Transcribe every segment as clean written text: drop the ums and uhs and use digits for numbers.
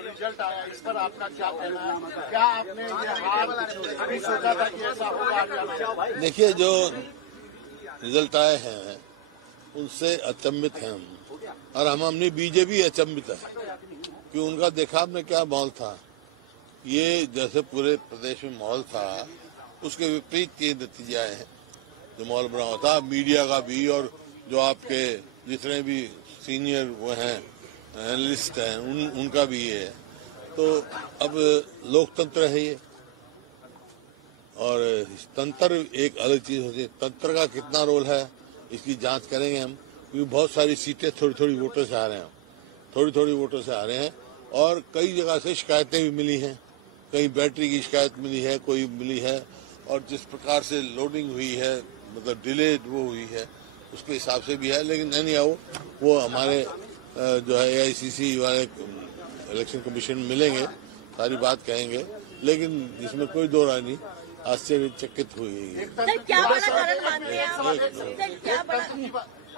Result आया, इस पर आपका क्या कहना है? क्या आपने ये हार अभी सोचा था कि ऐसा होगा? देखिए, जो रिजल्ट आए हैं उनसे अचंभित हैं हम, और हम अपनी बीजेपी अचंभित है कि उनका देखा आपने क्या माहौल था। ये जैसे पूरे प्रदेश में माहौल था उसके विपरीत ये नतीजे आए हैं। जो माहौल बना हुआ था मीडिया का भी, और जो आपके जितने भी सीनियर वो हैं एनालिस्ट हैं उनका भी ये है। तो अब लोकतंत्र है ये, और तंत्र एक अलग चीज होती है। तंत्र का कितना रोल है इसकी जांच करेंगे हम, क्योंकि बहुत सारी सीटें थोड़ी थोड़ी वोटों से आ रहे हैं, थोड़ी थोड़ी वोटों से आ रहे हैं, और कई जगह से शिकायतें भी मिली हैं। कहीं बैटरी की शिकायत मिली है, कोई मिली है, और जिस प्रकार से लोडिंग हुई है, मतलब डिलेड वो हुई है, उसके हिसाब से भी है। लेकिन नहीं आओ, वो हमारे जो है AICC वाले इलेक्शन कमीशन मिलेंगे, सारी बात कहेंगे, लेकिन इसमें कोई दो राय नहीं, आश्चर्यचकित हुई है।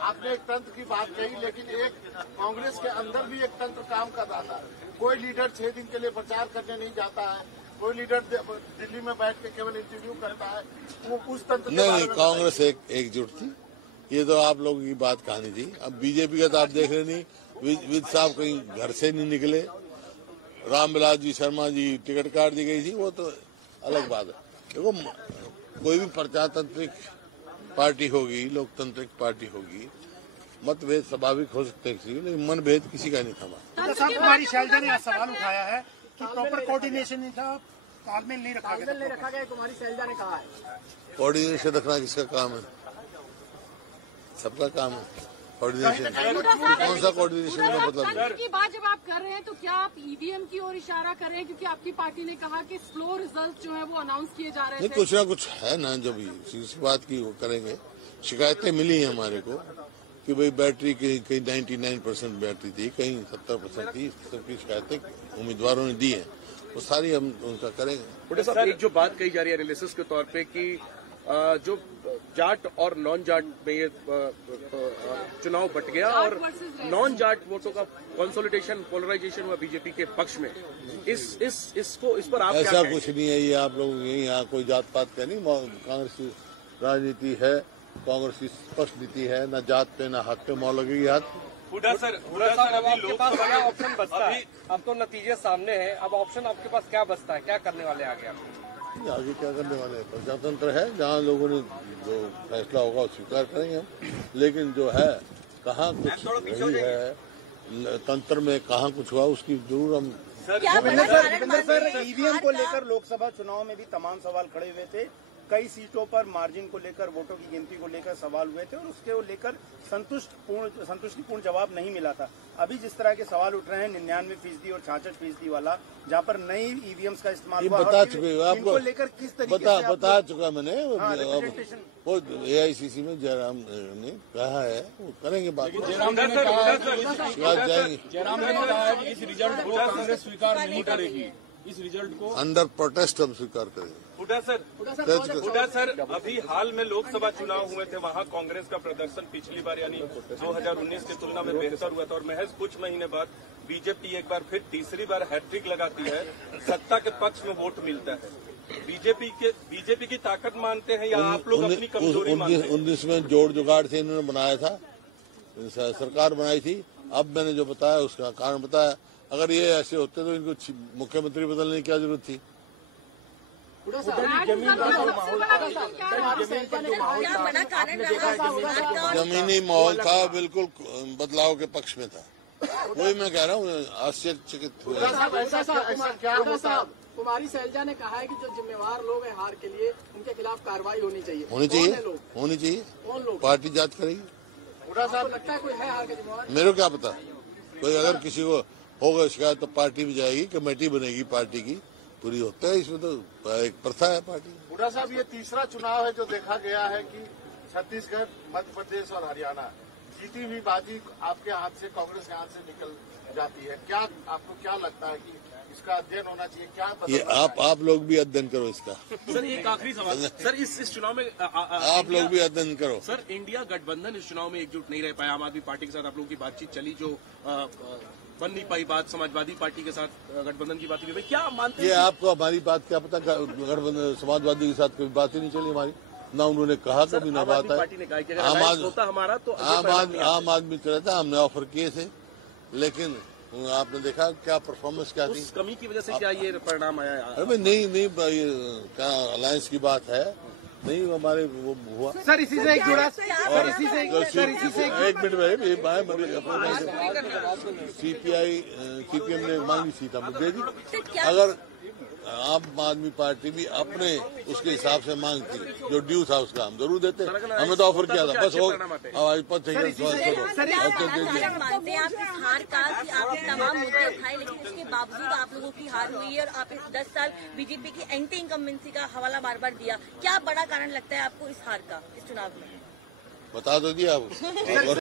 आपने एक तंत्र की बात कही, लेकिन एक कांग्रेस के अंदर भी एक तंत्र काम कर रहा था। कोई लीडर 6 दिन के लिए प्रचार करने नहीं जाता है, कोई लीडर दिल्ली में बैठ के केवल इंटरव्यू करता है, वो उस तंत्र नहीं, कांग्रेस एकजुट थी। ये तो आप लोगों की बात कहानी थी। अब बीजेपी का तो आप देख रहे नहीं, विद साहब कहीं घर से नहीं निकले, रामविलास जी शर्मा जी टिकट काट दी गई थी, वो तो अलग बात है। देखो, कोई भी प्रजातांत्रिक पार्टी होगी, लोकतांत्रिक पार्टी होगी, मतभेद स्वाभाविक हो सकते हैं, लेकिन मनभेद किसी का नहीं था। कुमारी शैलजा ने सवाल उठाया है कि प्रॉपर कोऑर्डिनेशन नहीं था, तालमेल नहीं रखा गया। कुमारी शैलजा ने कहा है कोऑर्डिनेशन रखना किसका काम है? सबका काम है कोऑर्डिनेशन। कौन सा कोऑर्डिनेशन का मतलब की बात जब आप कर रहे हैं तो क्या आप EVM की ओर इशारा कर रहे हैं? क्योंकि आपकी पार्टी ने कहा कि स्लो रिजल्ट जो है वो अनाउंस किए जा रहे हैं। कुछ ना कुछ है ना, जब इस बात की वो करेंगे। शिकायतें मिली हैं हमारे को कि भाई बैटरी कहीं 99% बैटरी थी, कहीं 70% थी, सबकी शिकायतें उम्मीदवारों ने दी है, वो सारी हम उनका करेंगे। सर, एक जो बात कही जा रही है एनालिसिस के तौर पे कि जो जाट और नॉन जाट में ये चुनाव बट गया और नॉन जाट वोटों का कंसोलिडेशन, पोलराइजेशन हुआ बीजेपी के पक्ष में, इस पर आप ऐसा कुछ नहीं है। ये आप लोग यहाँ कोई जात पात का नहीं, कांग्रेस की राजनीति है, कांग्रेस की स्पष्ट नीति है, न जात पे न हाथ पे मोहर लगेगी हाथ। हुड्डा सर, आपके पास क्या ऑप्शन बचता है? अब तो नतीजे सामने हैं, अब ऑप्शन आपके पास क्या बचता है? क्या करने वाले आगे आप? आगे क्या करने वाले हैं? प्रजातंत्र है, जहाँ लोगों ने जो फैसला होगा वो स्वीकार करेंगे हम। लेकिन जो है कहाँ कुछ नहीं है तंत्र में, कहाँ कुछ हुआ उसकी जरूर हम। सर, EVM को लेकर लोकसभा चुनाव में भी तमाम सवाल खड़े हुए थे। कई सीटों पर मार्जिन को लेकर, वोटों की गिनती को लेकर सवाल हुए थे और उसके लेकर संतुष्टिपूर्ण जवाब नहीं मिला था। अभी जिस तरह के सवाल उठ रहे हैं 99% और 66% वाला, जहाँ पर नई EVMs का इस्तेमाल हुआ, बता चुके आपको, लेकर किस तरीके से बता चुका मैंने। वो AICC में जयराम ने कहा है, वो करेंगे बात। जयराम ने कहा कि इस रिजल्ट को कांग्रेस स्वीकार नहीं करेगी, इस रिजल्ट को अंडर प्रोटेस्ट हम स्वीकार करेंगे। हुड्डा सर, अभी हाल में लोकसभा चुनाव हुए थे, वहाँ कांग्रेस का प्रदर्शन पिछली बार यानी 2019 की तुलना में बेहतर हुआ था, और महज कुछ महीने बाद बीजेपी एक बार फिर तीसरी बार हैट्रिक लगाती है, सत्ता के पक्ष में वोट मिलता है। बीजेपी की ताकत मानते हैं या आप लोग अपनी कमजोरी मानते हैं? 19 में जोड़ जुगाड़ से इन्होंने बनाया था, सरकार बनाई थी। अब मैंने जो बताया उसका कारण बताया। अगर ये ऐसे होते तो इनको मुख्यमंत्री बदलने की क्या जरूरत थी? जमीनी माहौल था, बिल्कुल बदलाव के पक्ष में था। वही मैं कह रहा हूँ, आश्चर्यचकित हुए। कुमारी शैलजा ने कहा है कि जो जिम्मेवार लोग हैं हार के लिए, उनके खिलाफ कार्रवाई होनी चाहिए। होनी चाहिए। पार्टी जांच करेगी। लगता है कोई है हार के जिम्मेवार? मेरे को क्या पता, कोई अगर किसी को होगा शिकायत तो पार्टी में जाएगी, कमेटी बनेगी पार्टी की, पूरी होता है। इसमें तो एक प्रथा है पार्टी। हुड्डा साहब, ये तीसरा चुनाव है जो देखा गया है कि छत्तीसगढ़, मध्य प्रदेश और हरियाणा जीती हुई बाजी आपके हाथ से, कांग्रेस के हाथ से निकल जाती है। क्या आपको क्या लगता है कि इसका अध्ययन होना चाहिए? क्या ये आप लोग भी अध्ययन करो इसका। सर, एक आखिरी सवाल सर, इस चुनाव में आप लोग भी अध्ययन करो। सर, इंडिया गठबंधन इस चुनाव में एकजुट नहीं रह पाया। आम आदमी पार्टी के साथ आप लोगों की बातचीत चली, जो बन नहीं पाई बात, समाजवादी पार्टी के साथ गठबंधन की बात हुई, क्या मानते ये हैं? आपको हमारी बात क्या पता, गठबंधन समाजवादी के साथ कोई बात ही नहीं चली हमारी, ना उन्होंने कहा कभी ना बात है। पार्टी ने कहा कि अगर alliance होता हमारा तो आम आदमी चला था, हमने ऑफर किए थे, लेकिन आपने देखा क्या परफॉर्मेंस क्या थी। उस कमी की वजह से क्या ये परिणाम आया? अरे नहीं क्या अलायंस की बात है, नहीं हमारे वो हुआ। सर इसी से एक जुड़ा, सर इसी से एक मिनट में सीपीआई सीपीएम ने मांगी सीट हमने दे दी। अगर आम आदमी पार्टी भी अपने उसके हिसाब से मांगती, जो ड्यू था उसका हम जरूर देते, हमें तो ऑफर किया था, बस हो हमारी पद मानते हैं आप इस हार का कि आपने तमाम मुद्दे उठाए, लेकिन उसके बावजूद आप लोगों की हार हुई है और आप 10 साल बीजेपी की एंटी इनकम्बेंसी का हवाला बार बार दिया। क्या बड़ा कारण लगता है आपको इस हार का, इस चुनाव में? बता दो दिया आप।